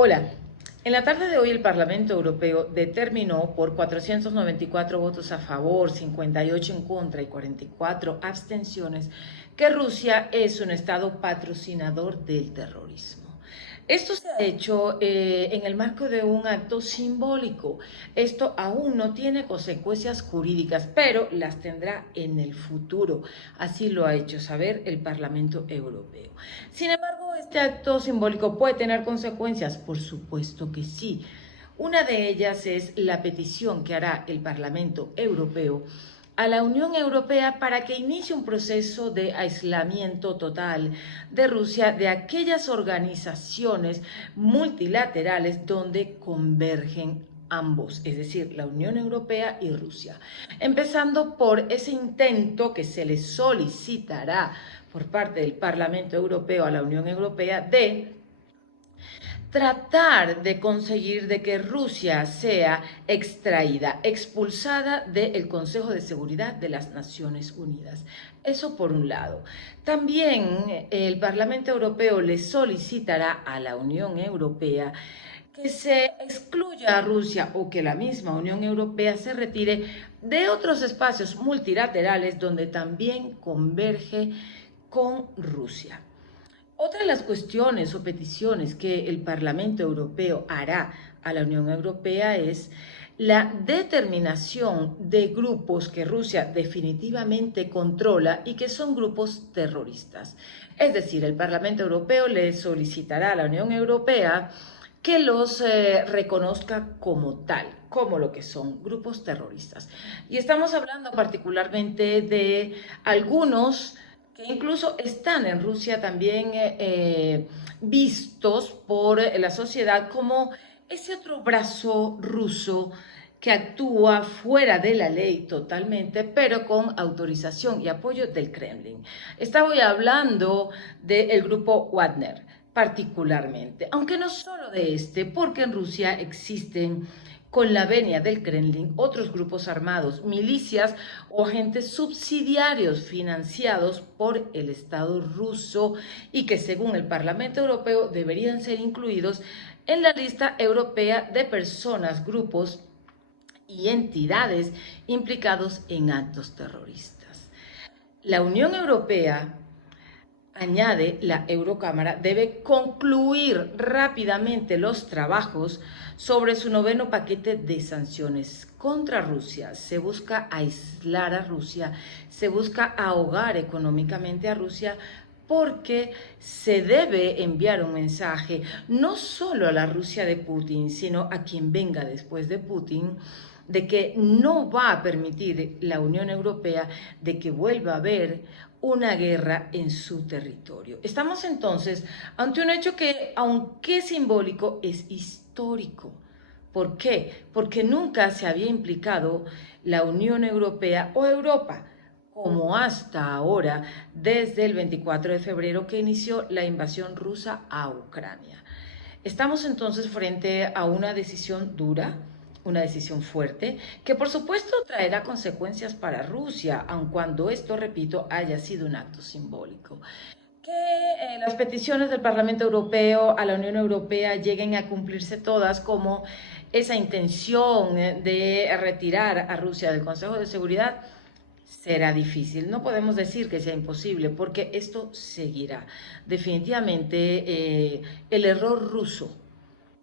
Hola, en la tarde de hoy el Parlamento Europeo determinó por 494 votos a favor, 58 en contra y 44 abstenciones que Rusia es un Estado patrocinador del terrorismo. Esto se ha hecho en el marco de un acto simbólico. Esto aún no tiene consecuencias jurídicas, pero las tendrá en el futuro. Así lo ha hecho saber el Parlamento Europeo. Sin embargo, este acto simbólico puede tener consecuencias, por supuesto que sí. Una de ellas es la petición que hará el Parlamento Europeo a la Unión Europea para que inicie un proceso de aislamiento total de Rusia de aquellas organizaciones multilaterales donde convergen ambos, es decir, la Unión Europea y Rusia. Empezando por ese intento que se le solicitará por parte del Parlamento Europeo a la Unión Europea de tratar de conseguir de que Rusia sea extraída, expulsada del Consejo de Seguridad de las Naciones Unidas. Eso por un lado. También el Parlamento Europeo le solicitará a la Unión Europea que se excluya a Rusia o que la misma Unión Europea se retire de otros espacios multilaterales donde también converge con Rusia. Otra de las cuestiones o peticiones que el Parlamento Europeo hará a la Unión Europea es la determinación de grupos que Rusia definitivamente controla y que son grupos terroristas. Es decir, el Parlamento Europeo le solicitará a la Unión Europea que los reconozca como tal, como lo que son grupos terroristas. Y estamos hablando particularmente de algunos que incluso están en Rusia también vistos por la sociedad como ese otro brazo ruso que actúa fuera de la ley totalmente, pero con autorización y apoyo del Kremlin. Estaba hablando del grupo Wagner, particularmente, aunque no solo de este, porque en Rusia existen con la venia del Kremlin otros grupos armados, milicias o agentes subsidiarios financiados por el Estado ruso y que según el Parlamento Europeo deberían ser incluidos en la lista europea de personas, grupos y entidades implicados en actos terroristas. La Unión Europea, añade la Eurocámara, debe concluir rápidamente los trabajos sobre su noveno paquete de sanciones contra Rusia. Se busca aislar a Rusia, se busca ahogar económicamente a Rusia porque se debe enviar un mensaje no solo a la Rusia de Putin, sino a quien venga después de Putin, de que no va a permitir la Unión Europea de que vuelva a haber una guerra en su territorio. Estamos entonces ante un hecho que, aunque simbólico, es histórico. ¿Por qué? Porque nunca se había implicado la Unión Europea o Europa, como hasta ahora, desde el 24 de febrero que inició la invasión rusa a Ucrania. Estamos entonces frente a una decisión dura, una decisión fuerte, que por supuesto traerá consecuencias para Rusia, aun cuando esto, repito, haya sido un acto simbólico. Que las peticiones del Parlamento Europeo a la Unión Europea lleguen a cumplirse todas, como esa intención de retirar a Rusia del Consejo de Seguridad, será difícil. No podemos decir que sea imposible, porque esto seguirá. Definitivamente el error ruso,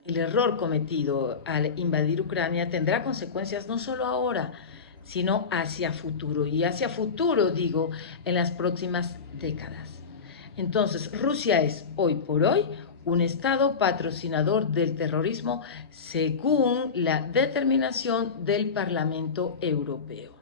el error cometido al invadir Ucrania tendrá consecuencias no solo ahora, sino hacia futuro. Y hacia futuro, digo, en las próximas décadas. Entonces, Rusia es hoy por hoy un Estado patrocinador del terrorismo según la determinación del Parlamento Europeo.